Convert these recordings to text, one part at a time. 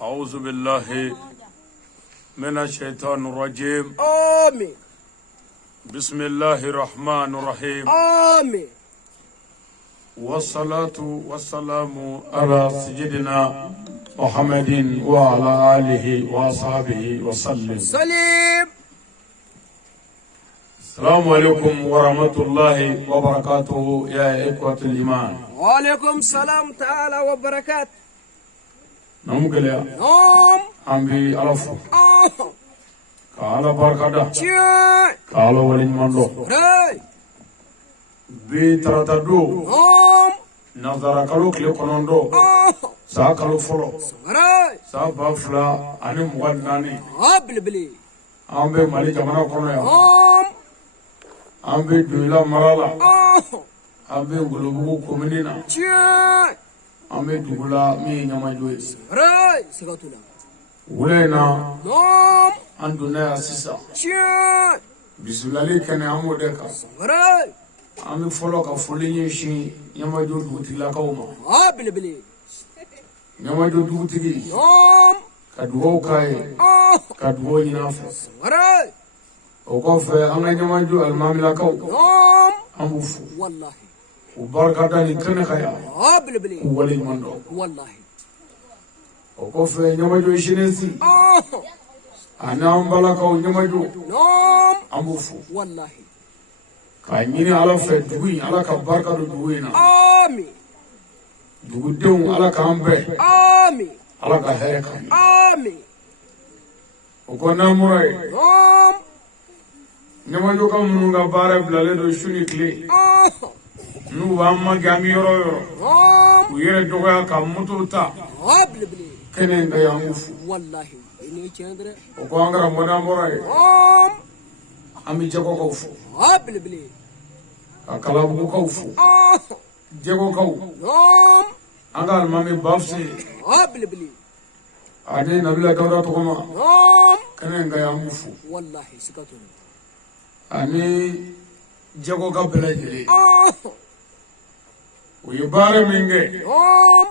أعوذ بالله من الشيطان الرجيم. آمين. بسم الله الرحمن الرحيم. آمين. والصلاة والسلام على سيدنا محمد وعلى آله وصحبه وسلم. سليم. السلام عليكم ورحمة الله وبركاته يا إخوة الإيمان. وعليكم السلام تعالى وبركاته. نعم كليا. نعم. أمبي ألف. كالا بركة. شيء. كالا ولين مندو. راي. بيترددو. نعم. نظر كلو كلي كنوندو. سا كلو فلو. راي. سا بافلا أني مغناني. قبل بلي. أمبي مالي جمانا كنويا. نعم. أمبي دويلا مرالا. أمبي غلوبو كومينينا. شيء. أمبي دوغلا مي نياما جويس. راي. سكتولا. ولينا. نعم. أندونا سيسا. شيء. بسم الله كنا أمو دكا. راي. أمي فلو كفوليني شيء نياما جو دوتيلا كوما. قبل بلي. نياما جو دوتيلي. نعم. كدوو كاي. كدوو ينافس. راي. وكوفي أنا نياما جو الماملا كو. نعم. أمبوفو. والله. وبركة نكنا خيا. قبل بلي. ولي مندو. والله. وكوفي نياما جو إشينسي. أنا أمبلا كو نياما جو. نعم. أمبوفو. والله. كايني على فدوي على كبركة دوينا. آمين. دوغدون على كامبي. آمين. على كهركا. آمين. وكنا موراي. نعم. نياما جو كامنونغا بارا بلالدو شوني كلي. نو أما جامي يورو. نعم. ويرى دوغا كاموتوتا. قبل بلي. كنين كيا أمبوفو. والله. إني چندرة. وكوانغرا مونا موراي. نعم. أمي جاكو كوفو. قبل بلي. كلابو كوفو. جاكو كو. نعم. أنا المامي بافسي. قبل بلي. أدي نبلا دودا توما. نعم. كنين كيا أمبوفو. والله سكتون. أني جاكو كابلا جلي. ويبارة مينجي. نعم.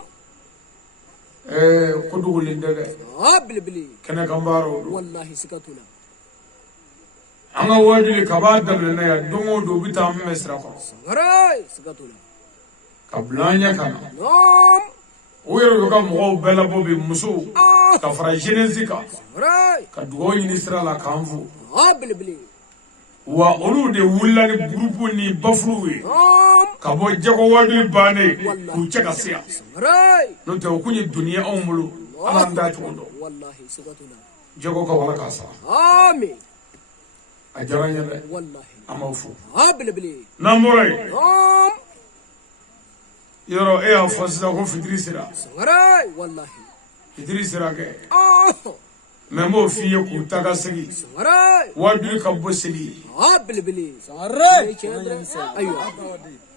كدو ليندة. قبل بلي. كنا كمبارو. والله سكتون. أنا واجلي كبار دبلنا يا دومو دوبي تام مسرقة. راي سكتون. كبلانيا كنا. نعم. ويرو كم هو بلا بوبي مسو. كفراجينزيكا. راي. كدووني نسرا لا كامفو. قبل بلي. وأولو de wula ni grupu ni bafluwe. Kabo jago wajuli bane kucheka siya. Right. No te okunye dunia omulu alanda chondo. Wallahi sikatuna. Jago ka wala kasa. Amin. Ajaranya le. Wallahi. Amafu. Abli bli. Namorai. Yoro fasida ko fitri sira. Right. Wallahi. Fitri sira ke. Memo fiye ku taga sigi. Right. Wajuli ka bosili. Abli bli. Right. Ayo.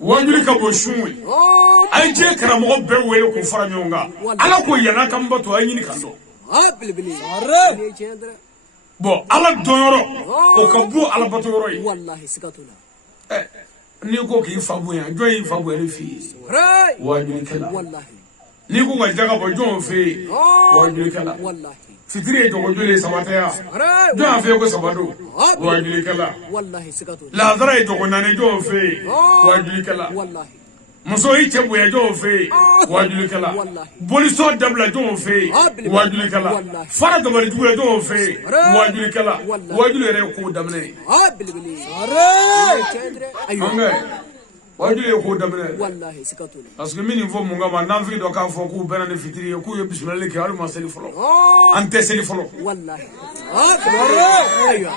Wajuli ka boshumwe. Ay je karamo be wele ku fara nyonga. Ala ko yana kan bato ay ni kando. Abli bli. Right. Bo ala doyoro o ka bu ala bato yoro yi. Wallahi sikatuna. Ni ko ki fabu ya joyi fabu ele fi. Right. Wajuli kala. Wallahi. Ni ko ga jaga bo jon fe. Wajuli kala. Wallahi. Fitiri jogo jole sabataya. Jo afi ko sabado. Wajuli kala. Wallahi sikatuna. La zara jogo nane jo fe. Wajuli kala. Wallahi. Muso yi chebu ya jo fe. Wajuli kala. Boliso dabla jo fe. Wajuli kala. Fara dabali jule jo fe. Wajuli kala. Wajuli re ko damne. Abli bli. Are. Ayo. Wajuli ko damne. Wallahi sikatuna. Parce que mini fo munga ma nanfi do ka fo ku bena ni fitiri ku yo bismillah ke alu masali folo. Ante seli folo. Wallahi. Ayo.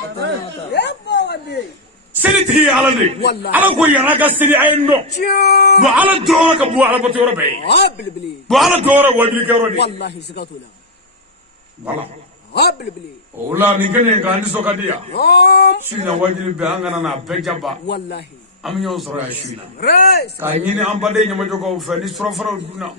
Seli tigi ala de. Ala ko yana ka seli ayno. Bo ala dora ka bu ala batoro be. Abli bli. Bo ala dora wajuli ke rodi. Wallahi sikatuna. Wala. Abli bli. Ola ni gane ka ndi sokadia. Shina wajuli be angana na bejaba. Wallahi. Am nyon soro ya shina. Right. Ka nyini ambade nyama jogo fe ni soro foro duna.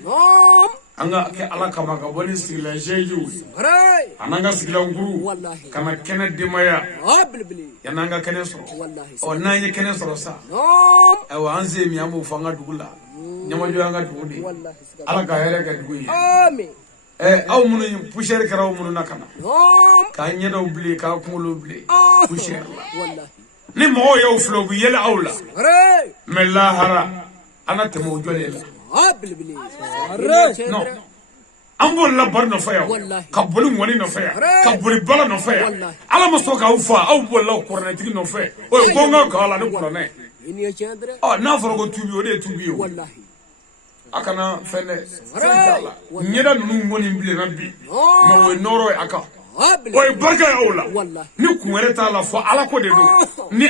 Anga ke ala kama ka boni sigila jeju. Right. Ananga sigila nguru. Wallahi. Kana kene demaya. Abli bli. Yananga kene soro. Wallahi. O nanye kene soro sa. Ewa anze mi amu fanga dugula. Nyama jo anga dugudi. Wallahi. Ala ka here ka dugudi. Amin. aw munu poussière kara aw munu nakana نعم ka nyeda ubli ka kungolo ubli poussière la والله ni mo yow flo bu yela awla ري mais lahara ana temo jole la هابل non ambol la bar no faya Wallahi. ka boli ngoni no faya Right. ka boli bala no faya Wallahi. ala mo so ka ufa aw bol la korne tigi no fe o gonga ka ala ni korne إني أشندر oh na foro go tubi o de tubi o والله akana fene Right. sala nyeda nunu ngoni mbile na bi Oh. no we noro aka هابل o barka awla Wallahi. ni kunwere ta la fo ala ko de do ni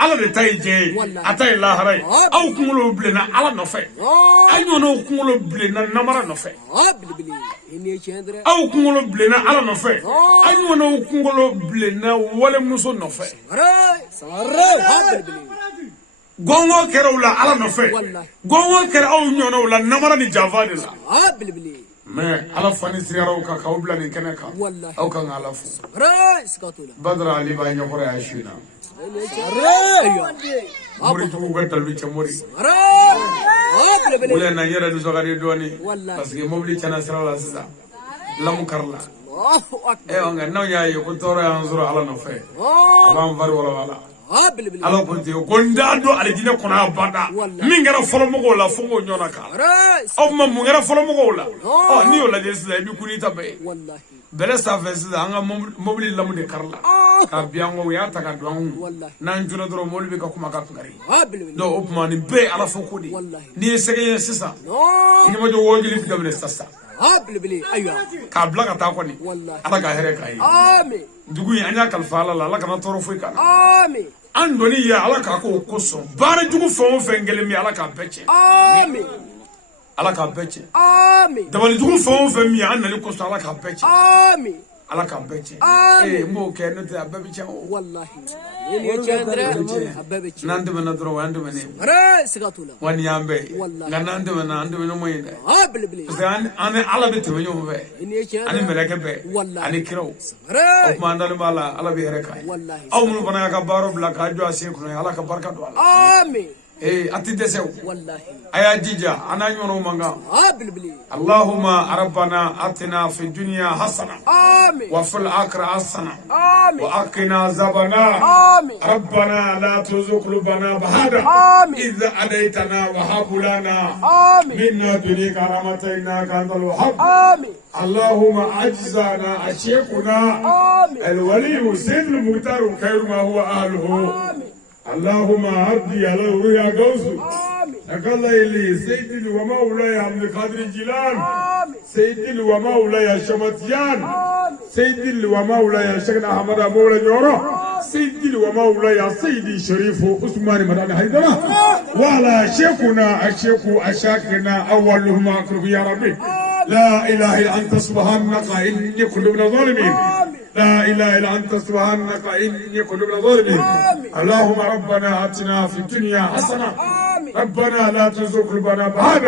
ala de tay je Wallahi. atay la haray Oh. aw kungulo bile na ala no fe نعم anyo no kungulo bile na namara no fe هابل بلي إني أشندر aw kungolo bilena ala nɔfɛ Oh. an ɲɔgɔnna kungolo bilena wale muso nɔfɛ ري صار هابل بلي gɔngɔ kɛra u la ala nɔfɛ Wallahi. gɔngɔ kɛra aw ɲɔgɔnnaw la namara ni janfa de la هابل بلي mais ala fani sigaraw kan k'aw bila nin kɛnɛ kan Wallahi. aw kan ka ala fo ري سكاتولا badara ali b'a ɲɛkɔrɔ y'a su na mori jugu bɛ dalu cɛ mori هابل بلي wele na n yɛrɛ nisɔnkadi dɔɔni Wallahi. parce que mobili tiɲɛna sira la sisan lamu kari la الله أكبر nka n'aw y'a ye ko tɔɔrɔ y'an sɔrɔ ala nɔfɛ a b'an fari wɔlɔ ala هابل بلي ala ko ten ko n t'a dɔn alijinɛ kɔnɔ a bada Wallahi. min kɛra fɔlɔmɔgɔw la fo k'o ɲɔgɔnna k'a la ري aw ma mun kɛra fɔlɔmɔgɔw la Oh. n'i y'o lajɛ sisan i bɛ kun n'i ta bɛɛ ye والله bɛlɛ sanfɛ sisan an ka mobili lamu de kari la k'a bin an kɔ u y'a ta ka don an kun Wallahi. n'an jɔra dɔrɔn mobili bɛ ka kuma ka kunkari هابل بلي donc o tuma nin bɛɛ ye ala fɔ ko de ye Wallahi. n'i ye sɛgɛ ye sisan i نعم ɲɛ ma jɔ wɔjili daminɛ sisan هابل بلي أيوة k'a bila ka taa kɔni Wallahi. ala ka hɛrɛ k'a ye آمين dugu in an y'a kalifa ala la ala kana tɔɔrɔ foyi k'a la آمين an dɔnni ye ala k'a k'o kosɔn baara jugu fɛn o fɛn kelen bɛ ala k'a bɛɛ cɛ آمين ala k'a bɛɛ cɛ آمين dabali jugu fɛn o fɛn min ye an nali kosɔn ala k'a bɛɛ cɛ آمين ala k'a bɛɛ cɛ Amin. n b'o kɛ n'o tɛ a bɛɛ bɛ cɛn o والله إني أشندر حبيبي n'an tɛmɛna dɔrɔn o y'an tɛmɛnen ye ري سكاتولا wa nin y'an bɛɛ ye Wallahi. nka n'an tɛmɛna an tɛmɛnen man ɲi dɛ هابل بلي parce que an ni ala bɛ tɛmɛ ɲɔgɔn fɛ إني ani أشندر mɛlɛkɛ bɛɛ Wallahi. ani kiraw o ري tuma an dalen b'a la ala bɛ hɛrɛ k'a ye Wallahi. aw minnu fana y'a ka baaraw bila k'a jɔ a sen kɔnɔ ala ka barika don a la آمين a ti dɛsɛ o والله a y'a jija an n'a ɲɔgɔnnaw man kan هابل بلي اللهم ربنا آتنا في الدنيا حسنة آمين وفي الآخرة حسنة آمين وأقنا عذاب النار آمين ربنا لا تزغ قلوبنا بعد آمين. إذ هديتنا وهب لنا آمين منا دنيك رحمة إنك أنت الوهاب آمين اللهم أجزانا أشيخنا آمين الولي سيد المختار خير ما هو أهله آمين اللهم عبدي على روح غوث آمين أقل إلي سيدي ومولاي عبد القادر الجيلان آمين سيدي ومولاي شمتيان آمين سيدي ومولاي شيخنا أحمد مولاي نورو سيدي ومولاي سيدي شريف عثمان مدان حيدرة وعلى شيخنا الشيخ أشاكنا أولهم أقرب يا ربي لا إله إلا أنت سبحانك إني كنت من الظالمين لا إله إلا أنت سبحانك إني كنت من الظالمين اللهم ربنا آتنا في الدنيا حسنة ربنا لا تزغ قلوبنا بعد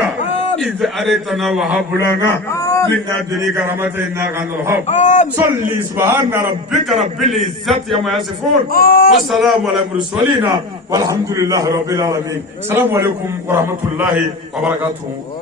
إذ هديتنا وهب لنا من لدنك رحمة إنك أنت الوهاب صلي سبحان ربك رب العزة عما يصفون والسلام على المرسلين والحمد لله رب العالمين السلام عليكم ورحمة الله وبركاته.